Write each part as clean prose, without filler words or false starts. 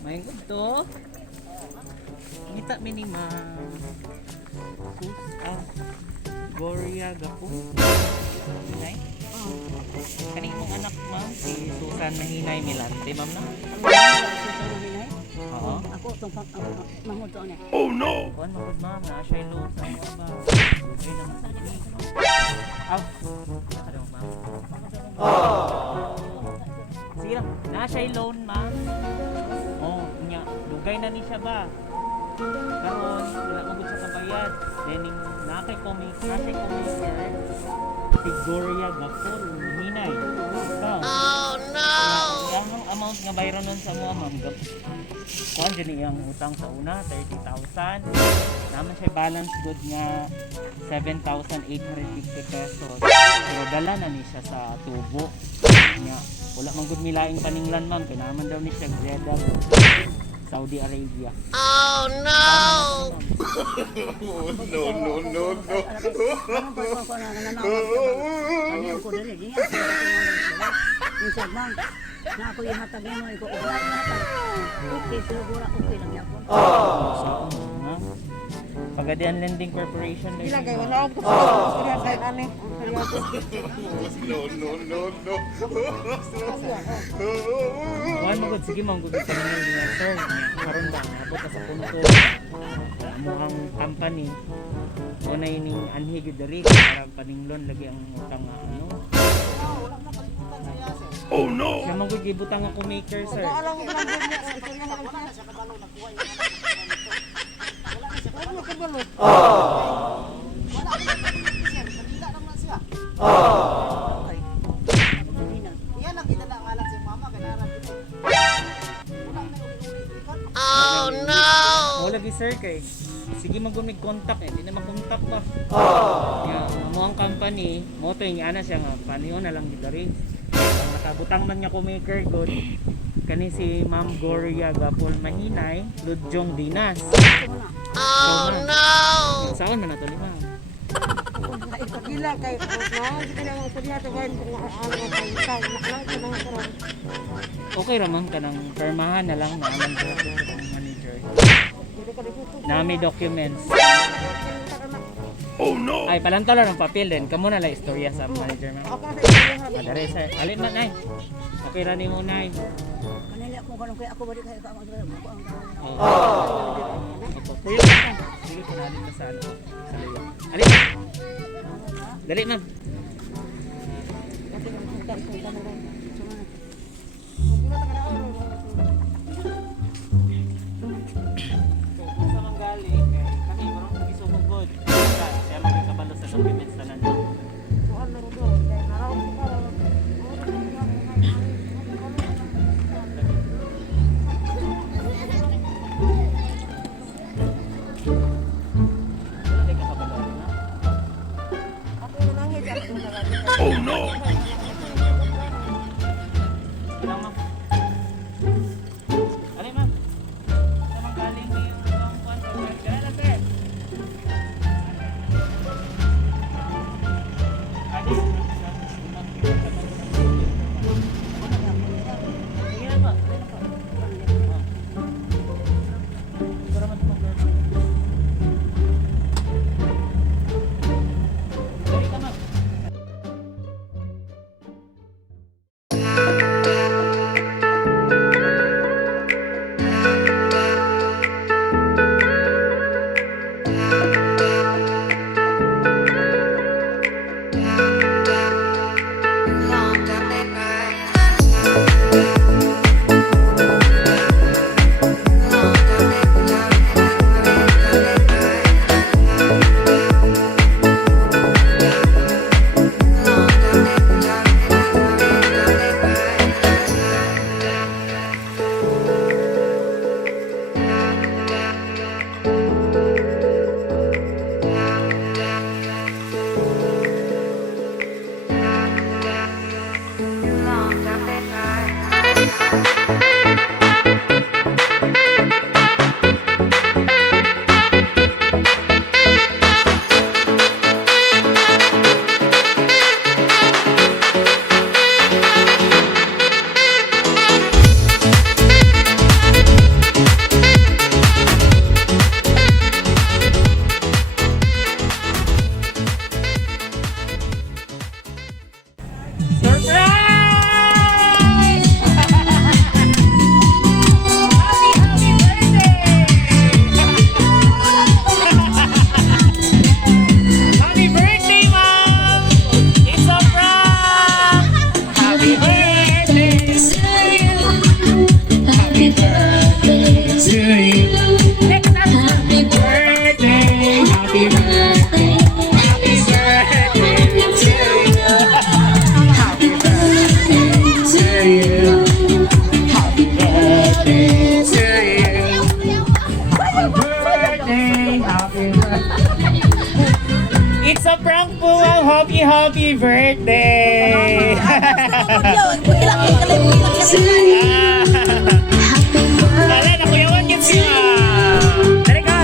May to. Ngita minima. Goria gapo. Hinay? Kani mong anak ma'am, si Susan Mahinay Milante, ma'am na? Oo. Ako itong mahod to niya. Oh no! Kuan magod ma'am, na siya loan sa mga ba. Okay naman sa ni. Aw. Kada mo ma'am. Sige lang, na siya loan ma'am. Oh, nya, dugay na ni siya ba? Karon wala magud sa kabayad. Then nakay committee si Gloria Gapol Hinay. Oh no! Ang amount nga bayron nun sa mga ma'am gap. Kuan din iyang utang sa una 30,000. Naman siya balance good nga 7,850 pesos. Pero dala na ni siya sa tubo. Nya wala man gud milaing paninglan ma'am kay naman daw ni siya Jeddah, Saudi Arabia. Oh no! No, no, no, no. Ano ko dali niya. Minsan man na ako ihatag mo iko ihatag. Okay, siguro okay lang yan. Pagadian Lending Corporation na Gila kay wala ako sa side ani. No, no, no, no. kuan mo gud sige mong gud sa niya sir. Karon ba abot sa puno to. Amo ang company o na ining anhi gud diri para paninglon lagi ang utang nga ano. Oh no! Siya man gud gibutang ako maker sir. Alam mo lang niya istorya na wala sa kabalo nakuha. Wala na kabalo. Iyan ang kinanangalan si mama kay narap ito. Wala na uli-uli. Oh no. Wala gi sir kay sige man gud mig contact eh, di na makontak ba. Ya, amo ang company, mo to ing ana siya nga panion na lang gid diri. Ang nakabutang man niya ko maker good kani si Ma'am Gloria Gapol Mahinay, Ludjong Dinas. Oh no. Saan man nato lima? Gila kay no, sige na ang istorya to kain kung ano ang paintay. Nakala ko nang karon. Okay ra man kanang permahan na lang na ang manager. Na may documents. Oh no! Ay, palantaw lang ng papel din. Kamo na lang istorya sa manager ma'am. Ako sa istorya. Adare sir. Alin man ay. Okay ra nimo nay. Kanila ko kanang kay ako balik kay ako ang Opo. Sige ma'am. Sige pinalin na sa ano. Sa layo. Alin. Dali ma'am. Sa manggali kami marong isumugod. Kaya magkakabalo sa documents na nandiyan. Wala day kakabalo na. Oh no! Ilang ma'am? Alin ma'am? Sa manggaling yung kuwan ko. Ganun na sir. happy birthday! Wala, nakuyawan yun siya. Dali ka.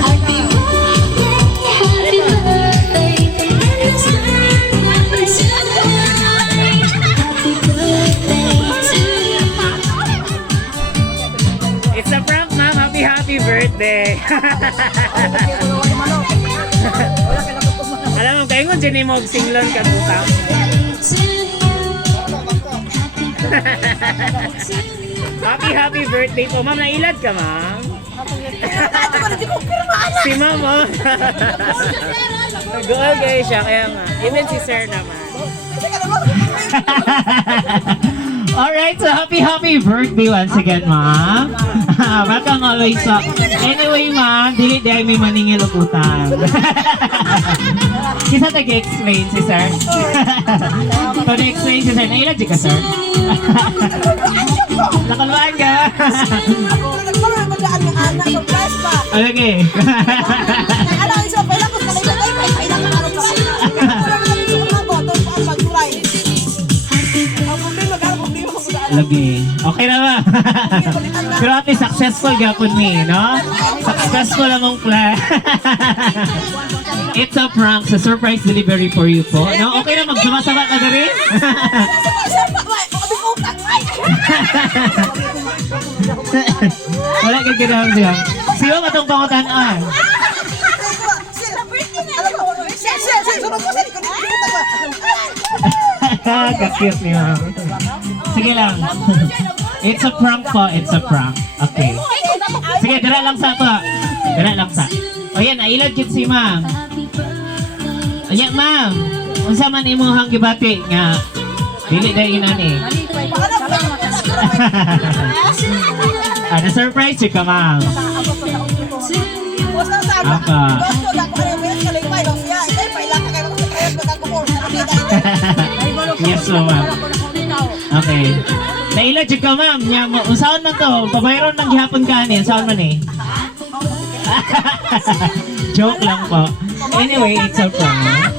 It's a prank, ma'am. Happy birthday. Alam mo, kayo nga dyan mo singlon ka butang. Happy birthday po. Ma'am, nailad ka, ma'am? Si ma'am, oh. Nag-okay siya, kaya nga. Even si sir naman. Alright, so happy birthday once again, ma'am. Welcome always sa... Anyway, ma'am, dili di ay may maningil uputan. Kisa nag-explain si sir. So, na-explain si sir. Nailad ka, sir? Nakaluan ka? Okay. Lagi. Okay na ba? Pero ate, successful gapon ni, no? Successful among plan. It's a prank, sa surprise delivery for you po. No? Okay na, magsumasabat na rin? Wala kang ginawa siya. Siyo matong pangutan-an. Kakit ni ma'am. Sige lang. It's a prank po. It's a prank. Okay. Sige, dira lang sa ito. Dira lang sa. O yan, nailad yun si ma'am. Ayan, ma'am. Unsa man imuhang gibati nga. Dili dahil inani. Na-surprise yun ka, ma'am. Apa. Yes, ma'am. Okay. Nailad yun ka, ma'am. Unsaon man to? Pabayron ng gihapon kanin. Saan man eh? Joke lang po. Anyway, it's a prank.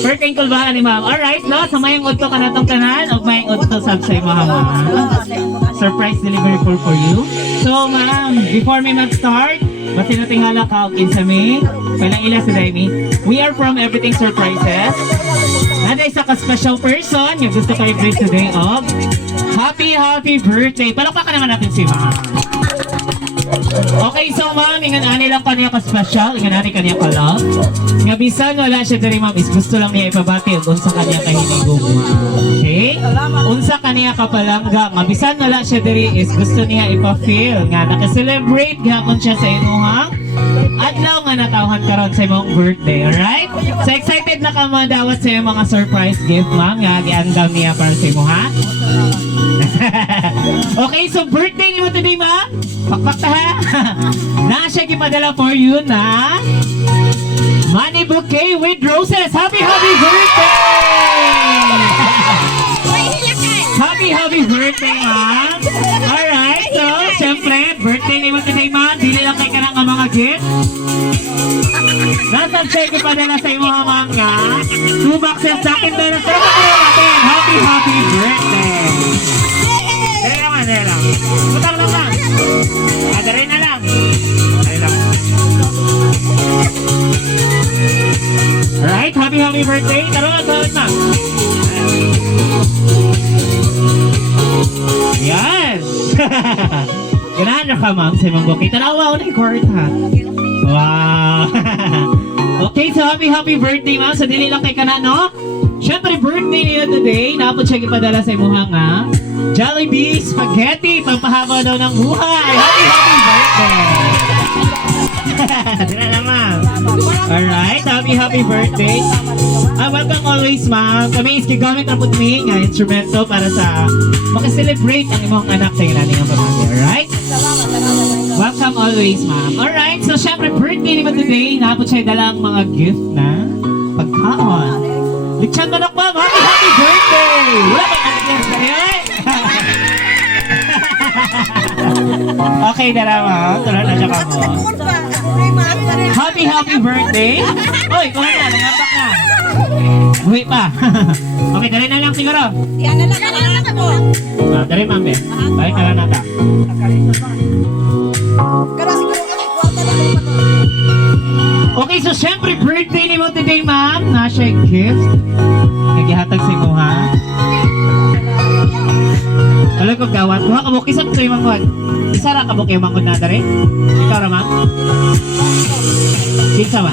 Birthday kulbahan ni ma'am. Alright, no? Sa mayang udto ka na itong tanan o mayang udto sab sa mga ma'am. Surprise delivery for you. So, ma'am, before me mag-start, basta natingala ka o kinsa me, kailang ila si Daimi. We are from Everything Surprises. Nada isa ka special person yung gusto kayo greet today of happy birthday. Palakpakan naman natin si ma'am. Okay, so ma'am, ingan ani lang kaniya ka-special, ingan ani kaniya ka-love. Nga bisan wala siya diri ma'am, is gusto lang niya ipabati ug unsa kaniya kahinigog. Okay? Unsa kaniya kapalangga, nga bisan wala siya diri is gusto niya ipa-feel nga naka-celebrate gahapon siya sa imuhang adlaw nga natawhan karon sa imong birthday, alright? So excited na ka madawat sa iyong mga surprise gift, ma'am, nga giandam niya para sa imo, ha? Okay, so birthday ni mo today, ma'am? Pakpak ta, ha? Na siya gipadala for you na money bouquet with roses. Happy birthday! Happy birthday, ma'am! Alright, so, syempre, birthday ni mo today, ma'am. Dili lang kay ka ng mga gift. Nasa check ipadala sa imo, ma'am, nga 2 boxes sa akin doon. Pero natin, happy birthday! Dere lang. Butang lang lang. Dere na lang. Dere lang. Alright, happy birthday. Karoon, ma'am. Yes! Ganahan na ka, ma'am, sa imong bouquet. Tanawa ko na yung court, ha? Wow! Okay, so happy birthday, ma'am. So, dili lang kay ka na, no? Siyempre, birthday niyo today. Naapot siya ipadala sa imuhang, ha? Jollibee Spaghetti. Pampahaba daw ng buhay. Happy birthday! Dila na, ma'am. Alright, happy birthday. Welcome always, ma'am. Kami is gigamit na po ni nga instrumento para sa makaselebrate ang imong anak sa ilalim ng pamilya. Alright? Welcome always, ma'am. Alright, so syempre birthday ni mo today. Naapot siya dalang mga gift na pagkaon. Lechon manok, ma'am. Happy birthday! Wala ba ang yes, Okay, dara ma'am. Tulad na siya ka mo. Happy birthday! Uy, kuha na, nangapak na. Uwi pa. Okay, dali na lang siguro. Yan na lang po. Dali ma'am, be. Balik na lang nata. Kaya siguro kami, kwarta na lang pa to. Okay, so syempre birthday ni mo today, ma'am. Nasa gift. Nagihatag sa imo, ha? Wala ko gawat. Kuha ka mo, kisap sa imong kuhan. Isa ra ka mo kayo mangkod na dali? Ikaw ra, ma'am? Kinsa man?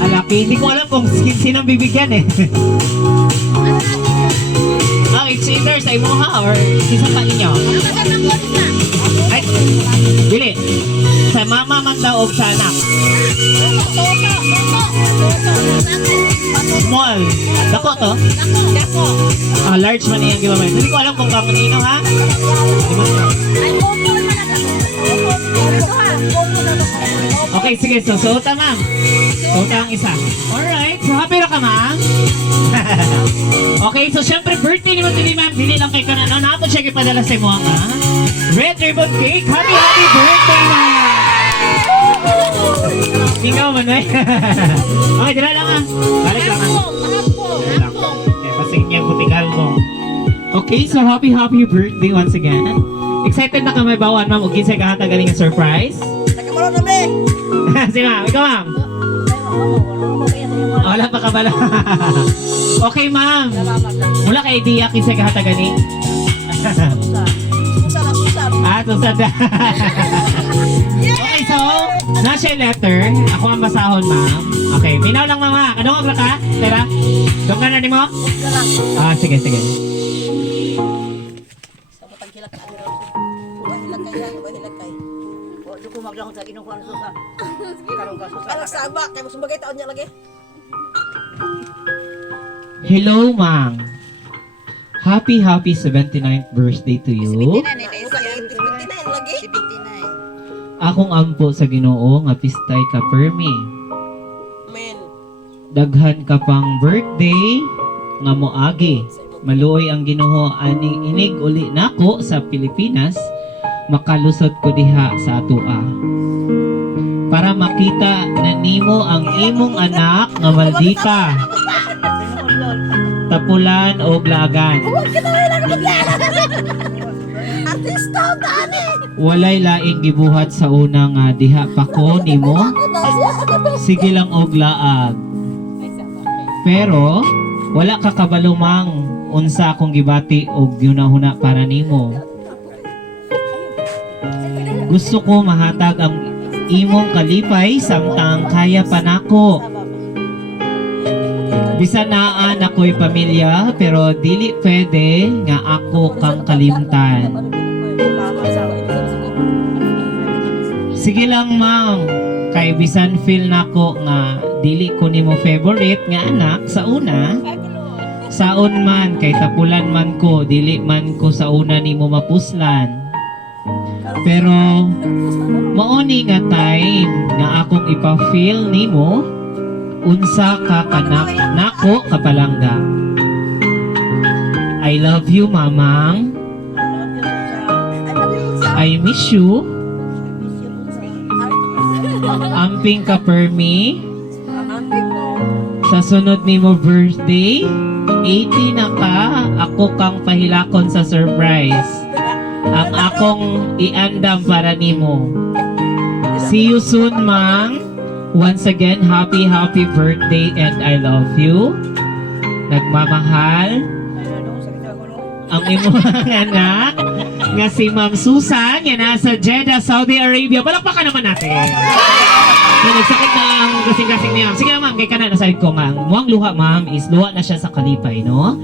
Alaki, hindi ko alam kung sinong bibigyan eh. It's either sa imo ha or isa pa ninyo? Ay, dili. Sa mama man daw o sa anak? Small. Dako to? Large man iyang gibamay. Hindi ko alam kung kamunino ha? Di mo sure. Okay, sige. So, suota ma'am. Suota ang isa. Alright. So, happy na ka ma'am? Okay, so syempre birthday ni mo today ma'am. Dili lang kay kanan. Napon siya ipadala sa imo ha? Red ribbon cake. Happy birthday ma'am! Ikaw man eh. Okay, dila lang ha. Balik lang ha. Dila lang. Okay, pasig niya butigal mo. Okay, so happy birthday once again. Excited na ka may bawan ma'am. Ugin sa kahatag galing yung surprise. Nagkamaro na be. Sige ma'am, ikaw ma'am. Wala pa ka pala. Okay ma'am. Wala ka idea kinsa kahatag gani. Susad. Okay, so nasa letter. Ako ang basahon ma'am. Okay, minaw lang mama. Ano nga ka? Tara. Doon ka na ni mo? Sige. Hello, ma'am. Happy 79th birthday to you. Akong ampo sa Ginoo nga pistay ka permi. Daghan ka pang birthday nga moagi. Maluoy ang Ginoo aning inig uli nako sa Pilipinas. Makalusot ko diha sa atoa. Para makita na nimo ang imong anak nga maldita. Tapulan o glagan. Walay laing gibuhat sa una nga diha pa ko nimo. Sige lang og laag. Pero wala ka kabalumang unsa akong gibati og yunahuna para nimo. Gusto ko mahatag ang imong kalipay samtang kaya pa nako. Bisan naan ako'y pamilya pero dili pwede nga ako kang kalimtan. Sige lang ma'am, kay bisan feel nako nga dili ko nimo favorite nga anak sa una. Saon man kay tapulan man ko, dili man ko sa una nimo mapuslan. Pero mauni nga time nga akong ipa-feel nimo unsa ka kanak nako kapalangga. I love you, mamang. I miss you. Amping ka permi. Sa sunod nimo birthday, 80 na ka, ako kang pahilakon sa surprise. Ang akong iandam para nimo. See you soon, mang. Once again, happy birthday and I love you. Nagmamahal ang imong anak nga si Ma'am Susan nga nasa Jeddah, Saudi Arabia. Palakpakan naman natin. Nagsakit na ang gasing-gasing niya. Sige na ma'am, kay ka na nasalit ko ma'am. Muang luha ma'am is luha na siya sa kalipay, no?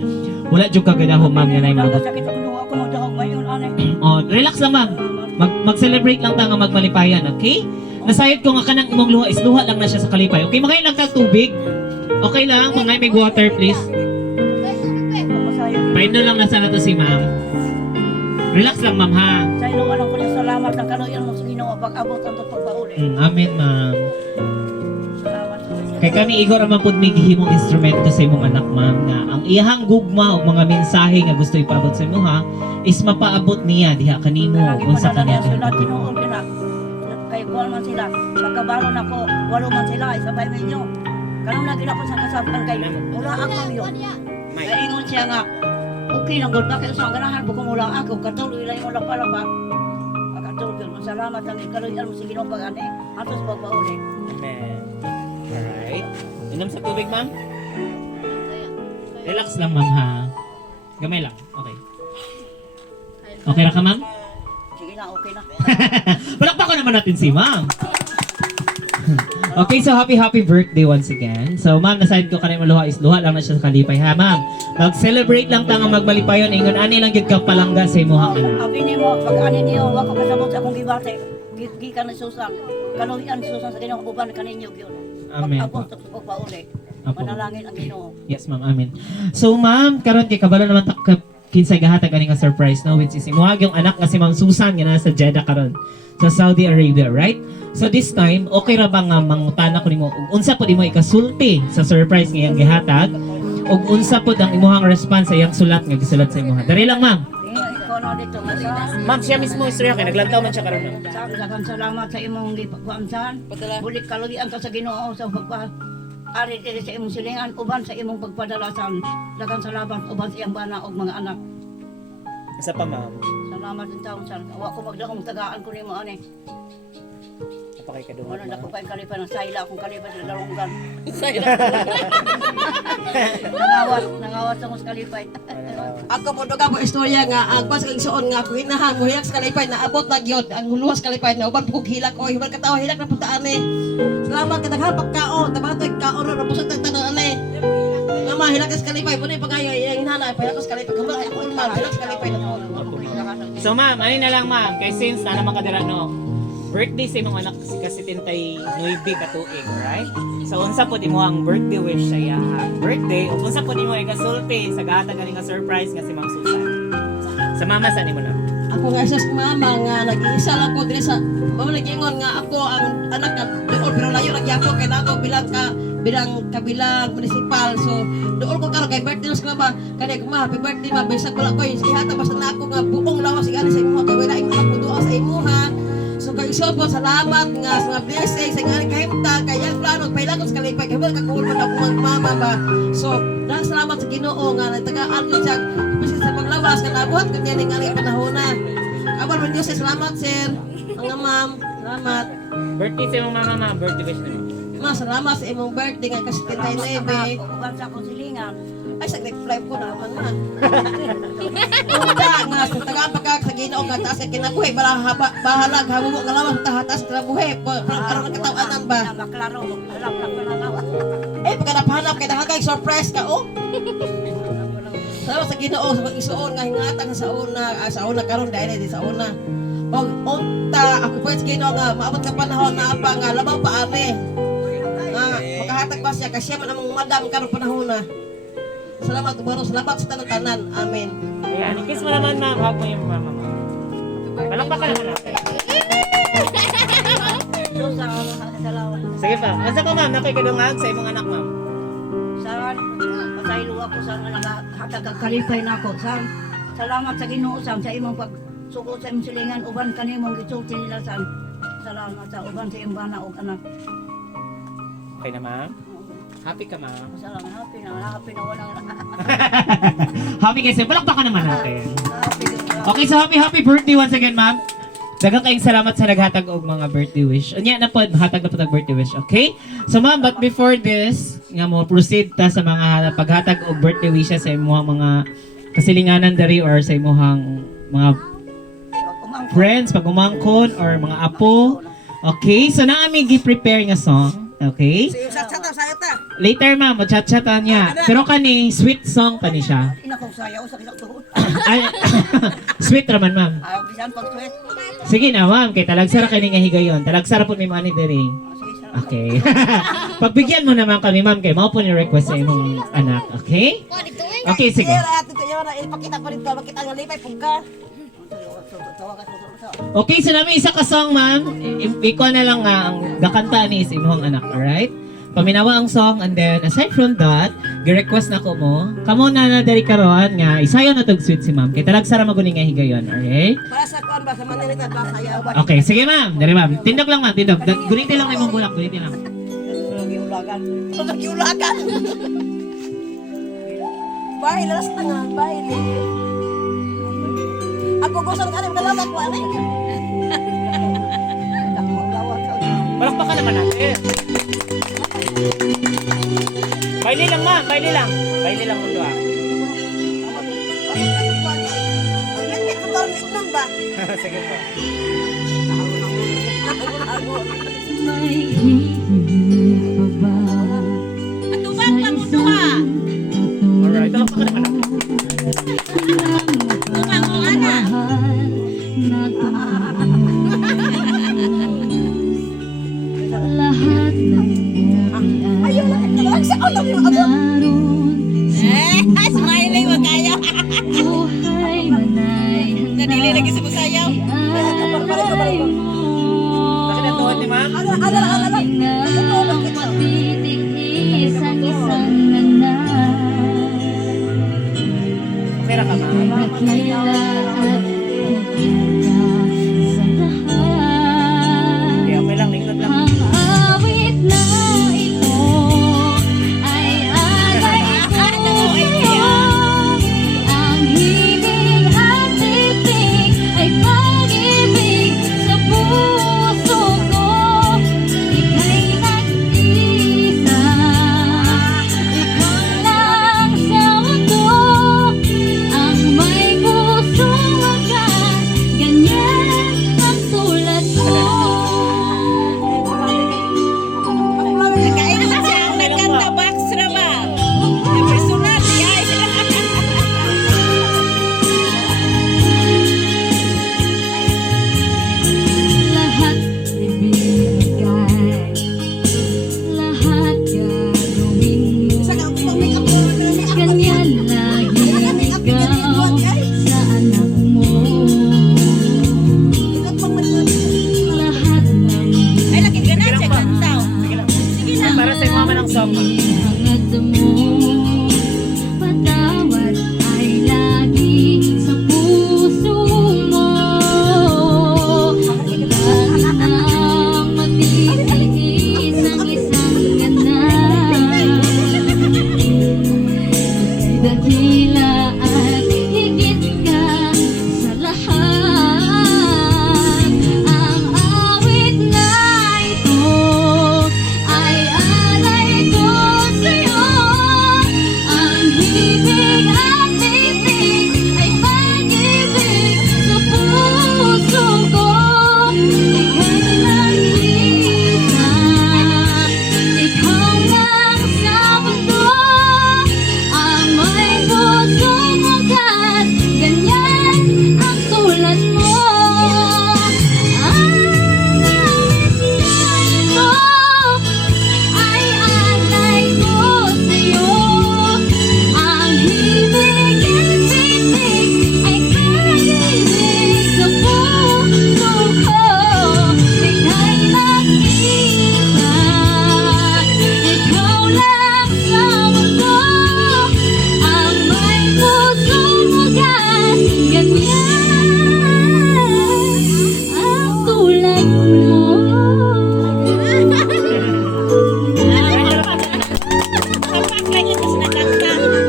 Wala dyan kaganaho ma'am nga na yung mga... Oh, relax lang ma'am. Mag-celebrate lang tayo nga magmalipayan, okay? Nasayad ko nga kanang imong luha is luha lang na siya sa kalipay. Okay, mga lang kang tubig. Okay lang, mga may water please. Painom lang na sana to si ma'am. Relax lang ma'am ha. Sa inuwanan ko niya salamat ng kanuyan mo sa Ginoo pag-abot ang pagpauli. Amen ma'am. Salamat sa Ginoo. Kay kani igor man pud may gihimong instrumento sa imong anak ma'am na ang iyahang gugma ug mga mensahe nga gusto ipaabot sa imo ha is mapaabot niya diha kanimo Lagi kung sa pa na kanya. sila tinuod nila. Kay kuwan man sila. Pagkabalo na ko, walo man sila, isabay mo inyo. Kanong lagi na ko sa kasapan kay mula ako yun. Kaya ingon siya nga, okay lang gud bakit sa ganahan ko mula ako katuloy lang mo lang pala ba. Pagkatuloy mo salamat lang ikaluyan mo sa Ginoo pag-ani atos pagpauli. Amen. Alright. Inom sa tubig ma'am. Relax lang ma'am ha. Gamay lang. Okay. Okay na ka ma'am? Sige na, okay na. Palakpakan naman natin si ma'am. Okay, so happy birthday once again. So ma'am, nasahin ko kanina luha is luha lang na siya sa kalipay ha ma'am. Mag-celebrate lang ta nga magmalipayon ingon ani lang gyud ka palangga sa imong anak. Abi nimo pag-ani niyo wako kasabot sa akong gibate. Gikan na susan. Kaluyan susan sa Ginoo uban kaninyo gyud. Amen. Pag-abot sa pagpauli. Apo. Manalangin ang Ginoo. Yes ma'am, amen. So ma'am, karon kay kabalo naman ta kinsay gahatag ani nga surprise no which is imuhag yung anak nga si Ma'am Susan nga nasa Jeddah karon sa Saudi Arabia, right? So this time, okay ra ba nga mangutana ko nimo ug unsa pud imo ikasulti sa surprise nga iyang gihatag ug unsa pud ang imuhang response sa iyang sulat nga gisulat sa imuha? Dari lang ma'am. Ikono dito masa. Ma'am, siya mismo istorya kay naglantaw man siya karon. Daghang salamat sa imong gipagkuamsan. Bulik kaluyan ka sa Ginoo sa pagpa ari diri sa imong silingan uban sa imong pagpadalasan. Daghang salamat uban sa iyang bana ug mga anak. Isa pa ma'am. Salamat din taon sa wa ko magdaong tagaan ko nimo ani. Napakay ka Wala na ko kay kalipa ng sayla akong kalipa sa dalunggan. Nangawas sa mus kalipay. Ako po doon ka po istorya nga ang pas kang suon nga ako inahan mo hilak sa kalipay na abot na gyud ang luwas kalipay na uban pug hilak ko hibal katawa hilak na punta ani. Salamat ka daghang pagkaon tabato kaon ra busot tag tanan ani. Mama hilak ka sa kalipay bunay pangayo iyang hinana hilak ka sa kalipay gabal kay ako man hilak sa kalipay na ko. So ma'am, ano na lang ma'am, kay since na naman kadira no, birthday sa imong anak kasi tintay 9 katuig, right? So unsa po mo ang birthday wish sa iya birthday, ug unsa po mo ikasulti sa gahatag ani nga surprise nga si Ma'am Susan. Sa mama sa nimo na. Ako nga isa sa mama nga nag-iisa lang ko diri sa mama nag-ingon nga ako ang anak nga doon pero layo nagyapo kay nako bilang kabilang municipal so doon ko karon kay birthday sa mama kani ko ma happy birthday ma bisag wala ko ihata basta na ako nga buong lawas igani sa imo kay wala imo ako duha sa imo ha. So kay iso po salamat nga sa mga blessing sa ngani kahimta kay ang plano pailagon sa kalipay kay wala ka kuul man ako ang mama ba. So dahil salamat sa Ginoo nga nagtagaan ko siya kasi sa paglawas nga nabuhat ko niya ning nga panahon na. Kawan man Diyos salamat sir. Ang ma'am, salamat. Birthday sa imong mama, ma'am, birthday wish nimo. Ma, salamat sa imong birthday nga kasi titay nebe. Uban sa akong silingan. Ay, sa live ko naman ma. Una nga, sa taga pagkak sa Ginoo nga taas ka kinabuhi, bahalag, hamumo nga lawas, tahatas kinabuhi. Karoon ang katawanan ba? Maklaro, alam lang ko na Eh, pagka napahanap kay nakakay surprise ka, oh. Salamat sa Ginoo sa pag-isuon nga hingatan sa una karon dahil di sa una. Og unta ako pa sa Ginoo nga maabot ka panahon na pa nga labaw pa ani. Nga makahatag ba siya kasi man among madam karon panahon na. Salamat baro salamat sa tanan-tanan. Amen. Ayan, kiss mo naman ma'am, hug mo yung mama mo. Palakpakan naman natin. Susan, salamat. Sige pa. Asa ka ma'am, nakikidungag sa imong anak ma'am. San, pasaylo ako sa nagahatag ang kalipay na ako. San, salamat sa Ginoo san sa imong pagsuko sa imong silingan uban kanimong gisulti nila san. Salamat sa uban sa imong bana ug anak. Okay na ma'am? Happy ka ma'am? Salamat, happy na wala. Happy kasi, palakpakan naman natin. Happy na. Okay, so happy birthday once again ma'am. Daghang kayong salamat sa naghatag og mga birthday wish. Unya na pod, hatag na pod ang birthday wish, okay? So ma'am, but before this, nga mo proceed ta sa mga paghatag og birthday wish sa imong mga kasilinganan diri or sa imong mga friends, pag-umangkon or mga apo. Okay, so na ami gi-prepare nga song. Okay? Later ma'am, chat-chatan niya. Pero kani sweet song pa ni siya. Ina ko sayaw sa kisang tuhod. Ay, sweet raman ma'am. Bisan pag sweat. Sige na ma'am, kay talagsara kani nga higayon. Talagsara po ni money diri. Okay. Pagbigyan mo naman kami ma'am kay mao po ni request sa imong anak, okay? Okay, sige. Ipakita pa rin to, makita nga lipay pugka. Okay, so namin isa ka song ma'am. Ikaw na lang nga ang gakanta ni sa imong anak, alright? paminawa ang song, and then aside from that, gi-request na ko mo, kamo na dari karon nga isayo na tog sweet si ma'am. Kay talag sara maguni nga higayon, alright? Para sa kuan ba sa Manila ba sayaw ba? Okay, sige ma'am. Dari ma'am. Tindog lang ma'am, tindog. Gunitin lang imong bulak, gunitin lang. Lagi ulagan. Nagiulakan. Bahay lalas tangan, bahay li. Ako gusto ng anim kalawak ko ani. Palakpakan naman natin. Baili lang ma'am, baili lang. Baili lang mundo ah. Sige po. Atubang pa mo duha. Alright, palakpakan naman natin. Atubang mo ana. Lahat ng Ayaw lang kalawak sa ulo mo abo. Smiling mo kaya. buhay manay Nadili lagi sa musayaw. Nakinatuhan ni ma'am? Ala. Pitik isang nanan Pera ka ma'am? Dakila at higit ka sa lahat Okay, okay lang. Lingkod lang. Ang awit na ito ay alay ko sa'yo Ang hibig at titig ay pag-ibig sa puso ko Ika'y nag-isa Ikaw lang sa mundo Ang may pusong wagas Ganyan ang tulad mo Nagkainan siya ang nagkanta box na ba? Yung personal, yay! Lahat ibigay Lahat gagawin mo Ganyan lagi ikaw sa anak mo Lahat ng Ay, laki ganun siya kantaw. Sige lang. Para sa mama ng song ma'am. hangad mo Patawad ay lagi sa puso mo Lagi nang matitiis ang isang ganan Ika'y dakila at higit ka sa lahat Ang awit na ito ay alay ko sa'yo Ang hibig at titig ay pag-ibig sa puso ko Ika'y nag-iisa Ikaw lang sa mundo Ang may pusong wagas Ganyan ang tulad mo Ang ito ay alay ko sa'yo Ang hibig at titig ay pag-ibig sa puso ko Ika'y nag-iisa Ikaw lang sa mundo Ang may pusong wagas Ganyan ang tulad mo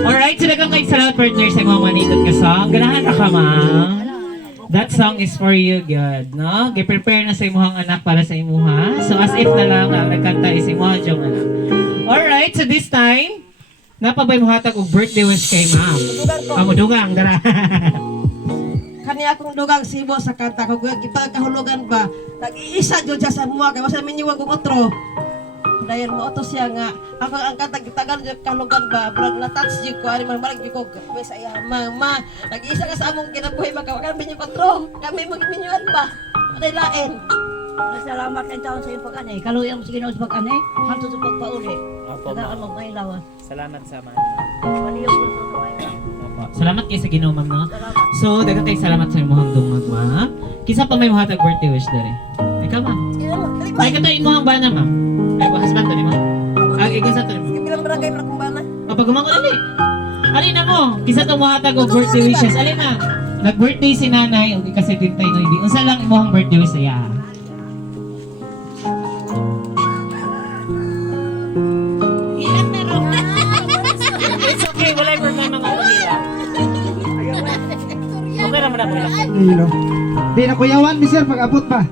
Alright, so dagang kay salamat partner sa mga manitot ka song. Ganahan ra ka ma'am. That song is for you, God, no? Gi-prepare na sa imuhang anak para sa imuha. So as if na lang ang nagkanta is imuha jong anak. Alright, so this time, napabay mo hatag og birthday wish kay ma'am. Amo dugang dara. Kani akong dugang sibo sa kanta ko ipagkahulugan ba nag-iisa jud siya sa mga kay wasa minyuwag kong otro dayon mo oto siya nga ako ang kanta gitagal jud kahulugan ba brag na touch jud ko ari man marag jud ko may sa iya mama nag-iisa ka sa among kinabuhi makawakan minyo otro kami magminyuan ba aday lain Salamat ang taon sa iyong pag-anay. Kaluyang mo sa Ginoo sa pag-anay. Hanto sa pagpauli. Opo, Tagaan ma'am. mo kayo lawas. Salamat sa man. Maliyong gusto sa kayo. Opo. Salamat kay sa Ginoo ma'am, no? Salamat. So, dagang kay salamat sa imuhang dungag ma'am. Kisa pa may muhatag birthday wish dere. Ikaw ma'am. Ay ka to imuhang bana ma'am. Ay husband to ni ma'am. Ikaw sa to. Bilang barangay Marakumbana. Kapag gumako dali. Alin na mo, kisa to muhatag og birthday wishes. Alin na. Nag-birthday si nanay, og kasi 29. Unsa lang imong birthday wish iya? It's okay, wala problema nga kanila. Okay ra man ako. Nilo. Di na kuyawan ni sir pag-abot pa.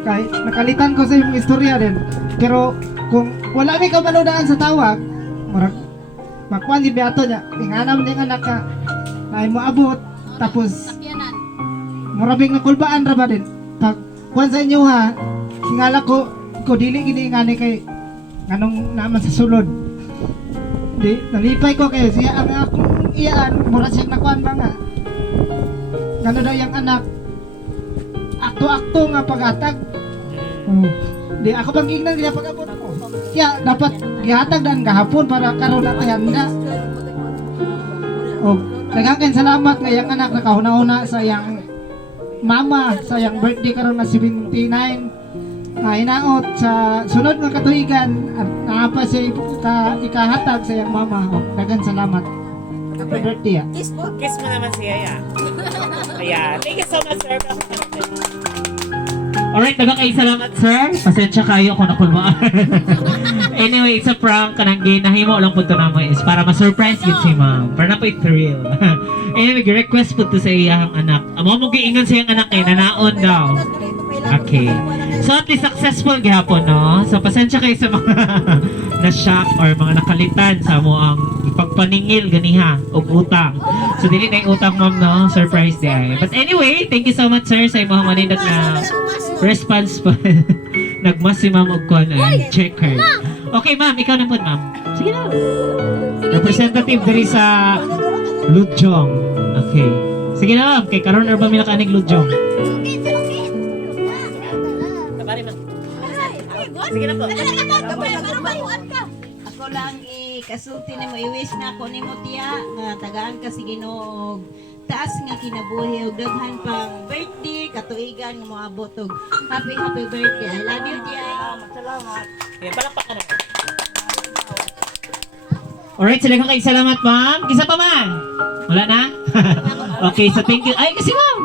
Kay nakalitan ko sa imong istorya din. Pero kung wala mi ka manudaan sa tawag, marag makuan di beato niya. Inganam ni anak ka ay mo abot tapos murabing nakulbaan ra ba din. Pag kuan sa inyo ha, ingala ko dili gini ngani kay nganong naman sa sulod. Di nalipay ko kay siya ang akong iyaan mura siya nakuan ba nga. Ngano daw yung anak akto-akto nga pag-atag. Di ako bang ignan niya pag-abot ko. Kaya dapat gihatag dan gahapon para karon na handa. Oh, daghang salamat nga yang anak nakahuna-una sa yang mama sa yang birthday karon na 79. Hinaot sa sunod nga katuigan at naapa siya ikahatag sa yang mama. Oh, daghang salamat. Happy birthday. Kiss po. Kiss mo naman siya ya. Ayan, thank you so much sir. Alright, kayo salamat sir. Pasensya kayo kung nakulmaan. Anyway, it's a prank. Kanang ginahimo lang po ito naman is para ma-surprise yun si ma'am. Para na po it's real. Anyway, request po ito sa iyang anak. Amo mo giingon sa iyang anak kay nanaon daw. Okay. So at least successful gihapon, no? So pasensya kayo sa mga na-shock or mga nakalitan sa mo ang ipagpaningil ganiha og utang. So dili na yung utang ma'am, no? Surprise di ay. But anyway, thank you so much sir sa imong manindot na response po. Nagmas si ma'am og kuan ay check her. Okay ma'am, ikaw na po ma'am. Sige na. Representative diri sa Lutjong. Okay. Sige na ma'am, kay karon or ba mi nakanig Lutjong? Sige na po. Ako lang ikasulti nimo i-wish na ako nimo tiya nga tagaan ka si Ginoo og taas nga kinabuhi og daghan pang birthday katuigan nga moabot og happy birthday. I love you tiya. Salamat. Yan, palakpakan na. Alright, sila kayo salamat ma'am. Kisa pa man? Wala na? Okay, so thank you. Ay, kasi ma'am.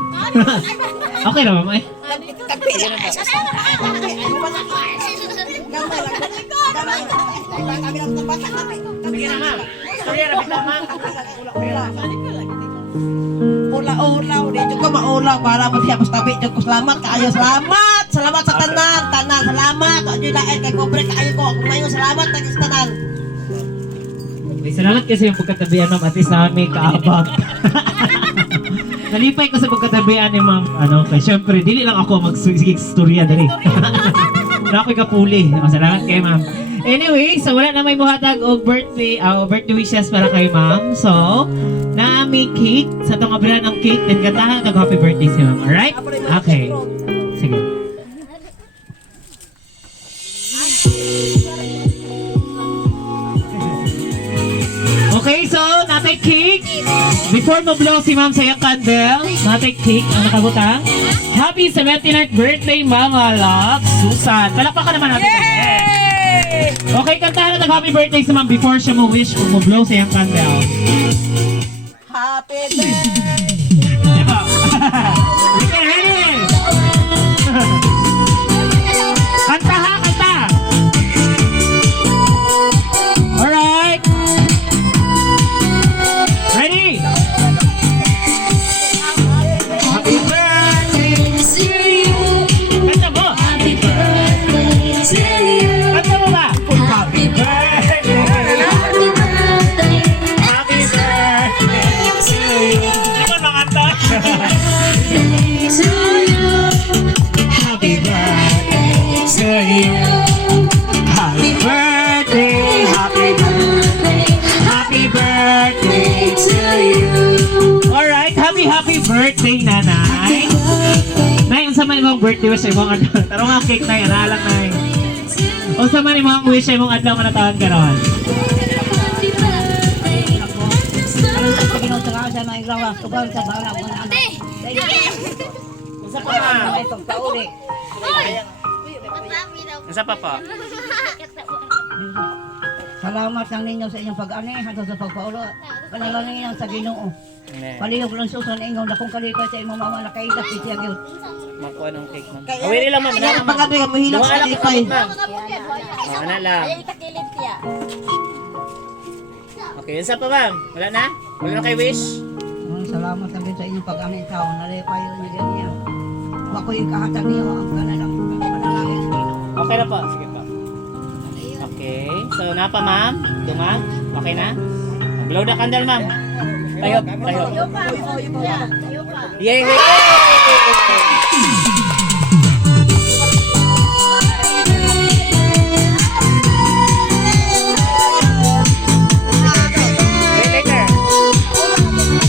Okay na ma'am. Sige na po. Sige na ma'am. Sorry, rapid lang ma'am. Ulaw-ulaw, dito ko maulaw para mo siya basta bit ko salamat kaayo salamat. Salamat sa tanan, salamat. Adyo lain kay kobre kaayo ko. Mayo salamat sa tanan. May salamat kasi yung pagkatabihan ma'am. At least namin kaabag. Nalipay ko sa pagkatabihan ni ma'am. Ano, kaya syempre, dili lang ako magsigig storya dali. Wala ako'y kapuli. Salamat kayo ma'am. Anyway, so wala na may buhatag o birthday wishes para kay ma'am. So, na may cake. Sa itong kabilan ng cake, then kantahan ng happy birthday si ma'am. Alright? Okay. Sige. Okay, so, natay cake. Before mo blow si ma'am sa iyang candle, natay cake ang nakabutang. Happy 79th birthday, Mama Love Susan. Palakpakan naman natin. Okay, kantahan na happy birthday si ma'am before siya mo wish kung mo blow sa iyang candle. Happy birthday. Diba? Okay, ready? Kanta ha, kanta! Alright! Ready? Happy birthday to you. Kanta mo! Happy birthday to you. Kanta mo ba? Happy birthday! Happy birthday! Happy birthday to you. Di ba makanta? Happy birthday to you. Happy birthday, happy birthday, happy birthday to you. Alright, happy birthday, nanay. Nay, unsa man imong birthday wish imong adlaw? Tarong ang cake na yan, alang nay. Unsa man imong wish imong adlaw nga nataon karon? Sa Ginoo sa sa mga gawa tugon sa bala ko na. Unsa pa ma? Ay pagpauli. Unsa pa po? Salamat lang ninyo sa inyong pag-ani, hanggang sa pagpaulo. Panalangin sa Ginoo. Amen. Palihog lang susan ingon, akong kalipay sa imong mga nakailas, iti agyod. Makuha ng cake, ma'am. Awiri lang, ma'am. Kaya pag ano yung mahilap sa lipay. Ana lang. Okay, isa pa, ma'am. Wala na? Wala na kay wish? Salamat lang din sa inyong pag-ani tao, nalipay yun niya ganyan. Ako yung kahatag niyo, ang kanalang panalangin sa Ginoo. Okay na po. Sige po. Okay. So, na pa, ma'am? Dunga? Okay na? Blow the candle, ma'am. Tayo. Yay! Wait later.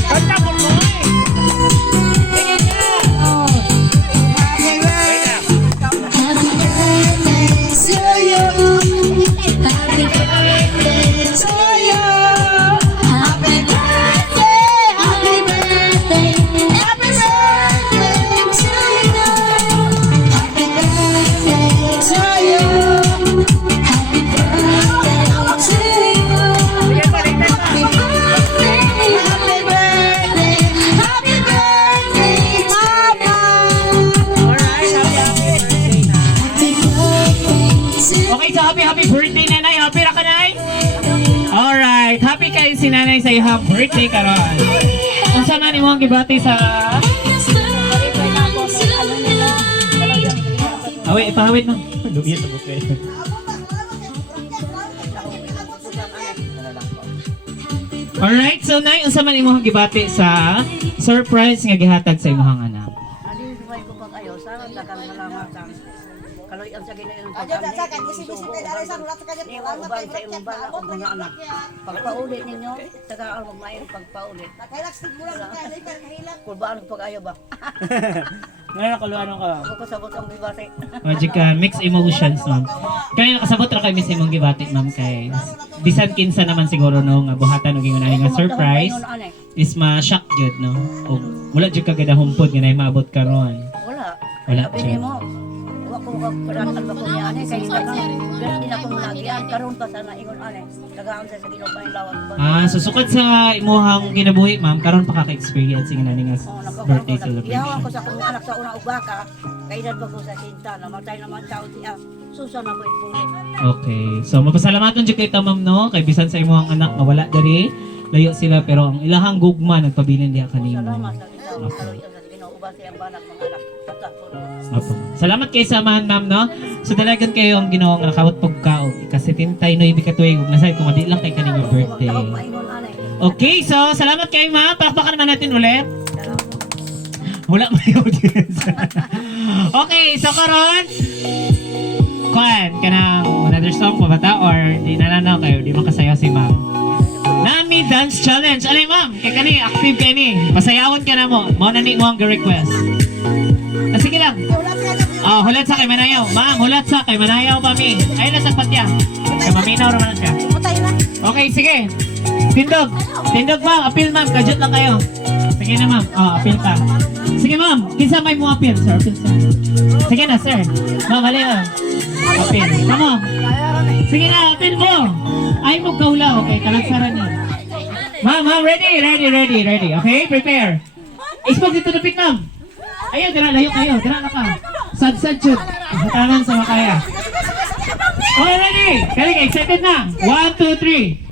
Kanta mo mo eh. Sige na. Wait na. Happy birthday to you. Happy birthday to you. Happy birthday, happy birthday, happy birthday to you. Happy birthday to you. Happy birthday to you. Sige pa, later pa. Happy birthday, happy birthday, happy birthday, Mama. Alright, happy birthday na. Happy birthday to Okay, so happy birthday nanay. Happy ra ka nay? Alright, happy kay si nanay sa iyang birthday karon. Unsa man imong gibati sa Awi, ipahawid mo. Lubiya sa buke. Alright, so nay, unsa man imong gibati sa surprise nga gihatag sa imong anak? Nalilibay ko pag ayo, sana dagang salamatan. Kaloy ang sa Ginoo pag-ani. Ni uban sa imong bala o mga anak. Pagpaulit ninyo, tagaan magmayon pagpaulit. Kulbaan ko pag ayo ba? Ngayon nakuluan ka. Ako pasabot ang bibate. Magic ka, mixed emotions, ma'am. Kaya nakasabot ra kay miss imong gibati, ma'am, kay bisan kinsa naman siguro no nga buhatan og ingon ani nga surprise is ma-shock jud no. O wala jud ka gada humpod nga nay maabot karon. Wala. Wala, Sabi Chen. mo, huwag ko magparakan ba ko niya ane, kaya hindi na akong nagyan. Karoon pa sana ingon ane. Tagaan sa Ginoo pa ilawan ba? Ah, so sukad sa imuhang kinabuhi, ma'am, karon pa ka-experience nga nani nga birthday Iyawan ko celebration. sa akong anak sa unang ubaka. Kailan ba ko sa sinta, namatay naman taon siya. Susa na ko ipulit. Okay. So mapasalamatan jud kay ta, ma'am, no, kay bisan sa imuhang anak nga wala diri, layo sila pero ang ilahang gugma nagpabilin diha kanimo. Salamat sa Ginoo. Kaloy sa Ginoo uban sa iyang banak mga anak. Basta po. Opo. Salamat kay samahan, ma'am, no? So dalagan kayo ang Ginoo nga nakawat pagkaon. Kasi tintay no ibig katuig ug nasay kung di lang kay kanimo birthday. Taon maingon ane. Okay, so salamat kayo, ma'am. Pakpakan naman natin ulit. Wala may audience. Okay, so karon kuan kanang another song pa bata or di na kayo, di makasayaw si ma'am. Nami Dance Challenge. Alay, ma'am, kay kani active kay ni. Pasayawon ka na mo. Mao na ni mo ang request. Ah, sige lang. Oh, hulat sa kay Manayaw. Ma'am, hulat sa kay Manayaw pa mi. Ayun na sa patya. Kay maminaw ra man siya. Okay, sige. Tindog. Tindog, ma'am. Appeal, ma'am. Kajut lang kayo. Sige na, ma'am. Oh, appeal ka. Sige, ma'am. Kinsa may mo appeal, sir? Appeal, sir. Sige na, sir. Ma'am, hali, ma'am. Appeal. Come on. Sige na, appeal mo. Ay mo kaula, okay? Kalagsaran niya. Ma'am, ready. Okay, prepare. Ispog dito na pick, ma'am. Ayaw, dira, layo kayo. Dira na ka. Sad-sad jud. Hatanan sa makaya. Okay, ready? Kaya excited na. 1, 2, 3.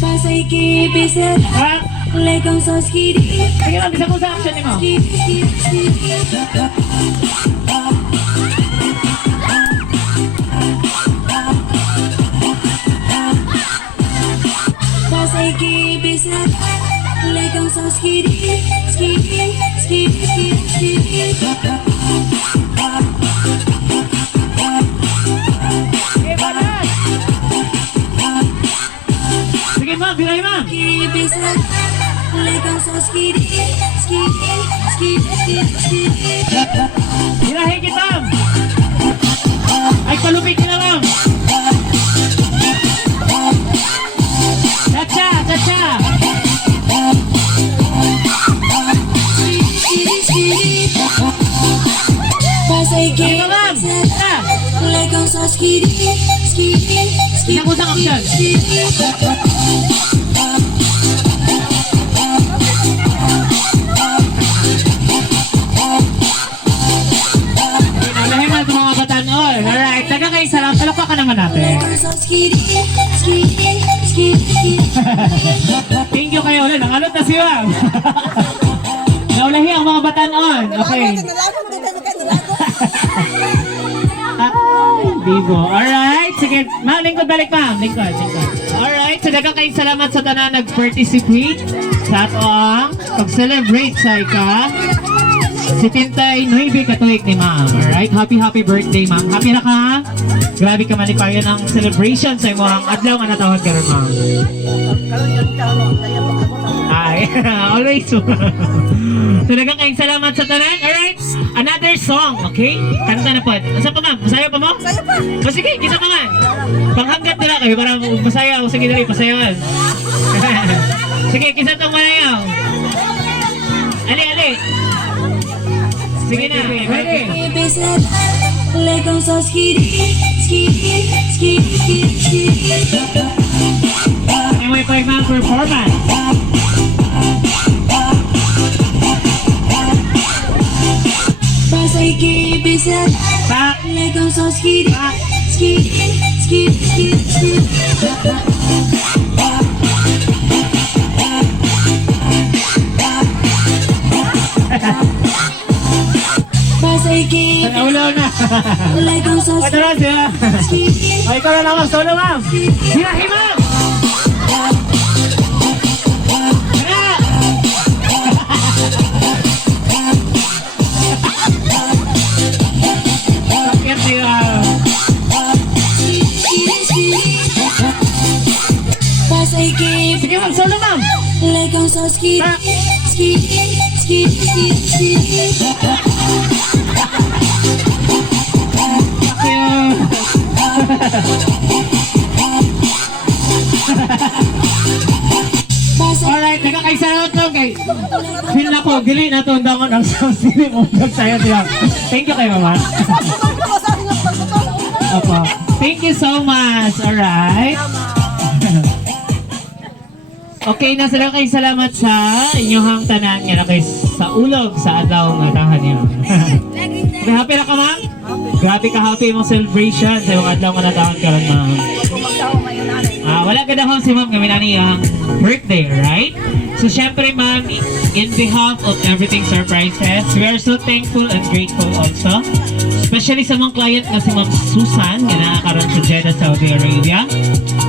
Pasay kibisat, Ah, lekang sos kiri. sige lang, bisa ko sa action ni mo. Pasay kibisat, lekang sos kiri. Skiri. Sige, ma'am. Bilay, ma'am. Kibisat, lekang sos kiri. Bilahin kita, ma'am. Ay, palupit nila, ma'am. Chacha. Pasay Sige, ma'am. kibisat, lekang sos kiri. skip, Isang usang action. Nahiman sa mga batanon. Alright, taga kayo salam. Palakpakan naman natin. Thank you kayo ulit. Nangalot na si Ma'am. Naulahi ang mga batanon. Okay. Ay, bigo. Alright, sige. Ma'am, lingkod balik ma'am. Lingkod. Alright, so dagang kayong salamat sa tanan nag-participate sa ato ang pag-celebrate sa si Tintay Nuibi katuig ni ma'am. Alright, happy birthday ma'am. Happy na ka? Grabe ka malipayan ang celebration sa imo ang adlaw nga natawag ka ron ma'am. Karon yung taon, kaya pag-abot ako. Ay, always. So dagang kayong salamat sa tanan. Alright, another song, okay? Kanta na po. Asa pa ma'am? Masaya pa mo? Saya pa. O sige, kita pa man. Panghanggat nila kayo para masaya. O sige, dali, pasayawan. Sige, kisa itong manayaw. Ali. Sige na, ready? Les comme ça, skiddy, skiddy, skiddy, skiddy. And we play man performance. Passe qui baisse, Pa, les comme ça, skiddy, skiddy, skiddy, skiddy. Passe qui sa ulo na. les comme ça, Ito na siya. skiddy. O, ikaw na lang ang solo, ma'am. Hirahi, ma'am! Tara! Sakit siya. Passe qui Sige, ma'am, solo, ma'am. les comme ça, skiddy, skiddy, skiddy, skiddy. Passe Alright, nagkakaisalot lang kay feel na ko, gili na to ang dangon ang sound system mo saya siya. Thank you kayo, ma'am. Opo. Thank you so much. Alright. Okay na sila kay salamat sa inyong tanan nga na kay sa ulog sa adlaw nga tahan niyo. Okay, happy na ka, ma'am? Grabe ka happy mong celebration sa iyong adlaw nga natahan ka ron, ma'am. Kung magtawa ngayon nanay. Wala ka dahon si ma'am kami nani ang birthday, right? So syempre ma'am, in behalf of Everything Surprises, we are so thankful and grateful also. Especially sa mga client na si Ma'am Susan, nga nakakaroon sa Jeddah, Saudi Arabia.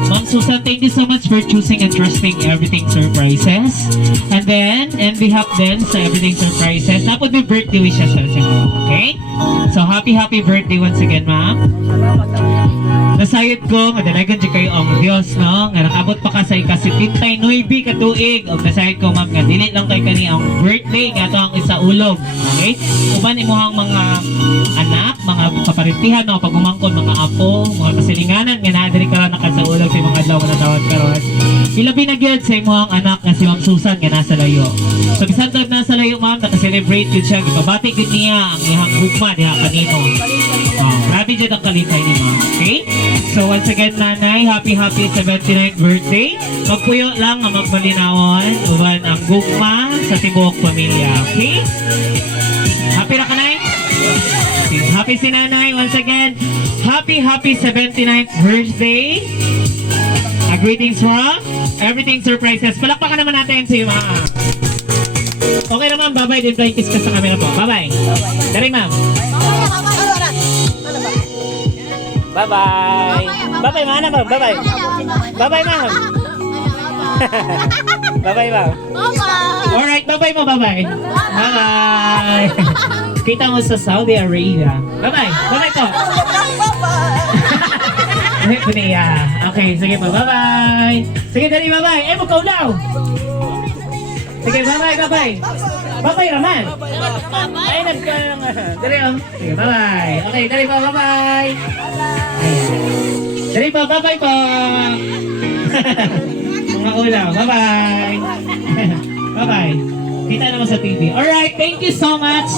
Ma'am Susan, thank you so much for choosing and trusting Everything Surprises. And then, in behalf din sa Everything Surprises, dapat may birthday wishes siya sa inyo, okay? So happy birthday once again, ma'am. Nasayod ko, madalagan dyan kayo ang Diyos, no? Nga nakabot pa ka sa ikasitintay Nuibi katuig. O nasayod ko, ma'am, nga dili lang kay kani ang birthday nga ito ang isa ulog. Okay? Uban imuhang mga anak, mga kaparintihan, mga pagumangkon, mga apo, mga kasilinganan, nga naadiri ka lang sa ulog sa mga adlaw na tawad karon. Ilabi na gyud sa imuhang anak nga si Ma'am Susan nga nasa layo. So bisan tawag nasa layo, ma'am, naka-celebrate gyud siya. Gipabati gyud niya ang ihang gugma diha kanino. Grabe dyan ang kalitay ni ma'am. Okay? So once again, nanay, happy 79th birthday. Magpuyo lang nga magpalinawon uban ang gugma sa tibuok pamilya. Okay? Happy na ka, nay? Happy si nanay. Once again, happy 79th birthday. Greetings from Everything Surprises. Palakpakan naman natin si ma'am. Okay na ma'am, bye-bye. Din flying kiss ka sa camera po. Bye-bye. Dari ma'am. Bye-bye. Bye-bye, ma'am. Bye-bye. Bye-bye, ma'am. Bye-bye, ma'am. Alright, bye-bye mo, bye-bye. Bye-bye. Kita mo sa Saudi Arabia. Bye-bye. Bye-bye po. Okay, sige po. Bye-bye. Sige, dali, bye-bye. Eh, magkaulaw. Sige, bye-bye, bye-bye. Bye-bye naman. Ay, nagkalang. Dali, oh. Sige, bye-bye. Okay, dali po, bye-bye. Dali po, bye-bye po. Mga ulaw, bye-bye. Bye-bye. Kita naman sa TV. Alright, thank you so much.